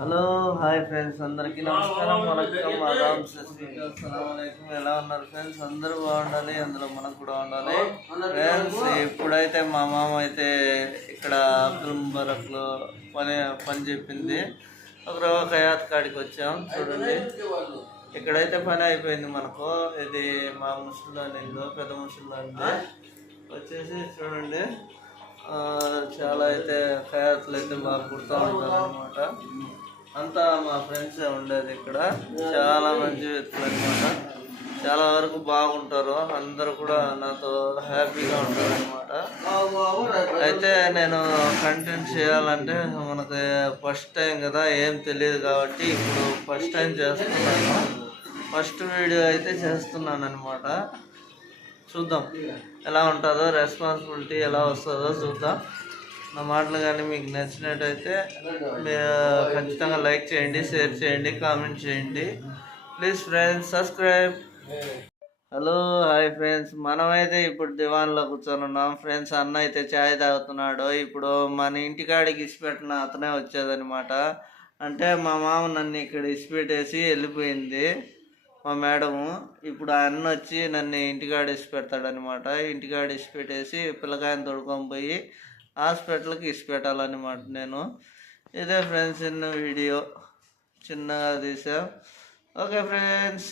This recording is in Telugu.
హలో హాయ్ ఫ్రెండ్స్, అందరికీ నమస్కారం. వనక్కం ఆదాం అస్సలాముఅలైకుం. ఎలా ఉన్నారు ఫ్రెండ్స్? అందరూ బాగుండాలి, అందులో మనం కూడా ఉండాలి ఫ్రెండ్స్. ఇప్పుడైతే మా మామ అయితే ఇక్కడ అబ్దుల్ ముబారక్లో పని చెప్పింది. ఒక ఖయాత్ కాడికి వచ్చాం. చూడండి, ఇక్కడైతే పని అయిపోయింది మనకు. ఇది మా ముసలిలో ఇల్లు, పెద్ద ముసలిలో వచ్చేసి చూడండి. చాలా అయితే ఖయాతులు అయితే బాగా కుడుతూ ఉంటారు అనమాట. అంతా మా ఫ్రెండ్సే ఉండేది ఇక్కడ. చాలా మంచి వ్యక్తులు అనమాట. చాలా వరకు బాగుంటారు, అందరూ కూడా నాతో హ్యాపీగా ఉంటారు అనమాట. అయితే నేను కంటెంట్ చేయాలంటే మనకి ఫస్ట్ టైం కదా, ఏం తెలియదు కాబట్టి ఇప్పుడు ఫస్ట్ టైం చేస్తున్నాను. ఫస్ట్ వీడియో అయితే చేస్తున్నాను అనమాట. చూద్దాం ఎలా ఉంటుందో, రెస్పాన్సిబిలిటీ ఎలా వస్తుందో చూద్దాం. నా మాటలు కానీ మీకు నచ్చినట్టయితే ఖచ్చితంగా లైక్ చేయండి, షేర్ చేయండి, కామెంట్ చేయండి. Please friends, subscribe. Hello hi friends, మనమైతే ఇప్పుడు దివాన్లో కూర్చొని ఉన్నాం ఫ్రెండ్స్. అన్న అయితే ఛాయ్ తాగుతున్నాడు. ఇప్పుడు మన ఇంటికాడికి ఇసిపెట్టిన అతనే వచ్చేదనమాట. అంటే మా మామ నన్ను ఇక్కడ ఇసిపెట్టేసి వెళ్ళిపోయింది మా మేడము. ఇప్పుడు ఆ అన్న వచ్చి నన్ను ఇంటికాడ ఇసి పెడతాడనమాట. ఇంటికాడ ఇసి పెట్టేసి పిల్లకాయని తొడుకొని పోయి హాస్పిటల్కి ఇసి పెట్టాలన్నమాట నేను. ఇదే ఫ్రెండ్స్, చిన్న వీడియో చిన్నగా తీసాం. Okay friends.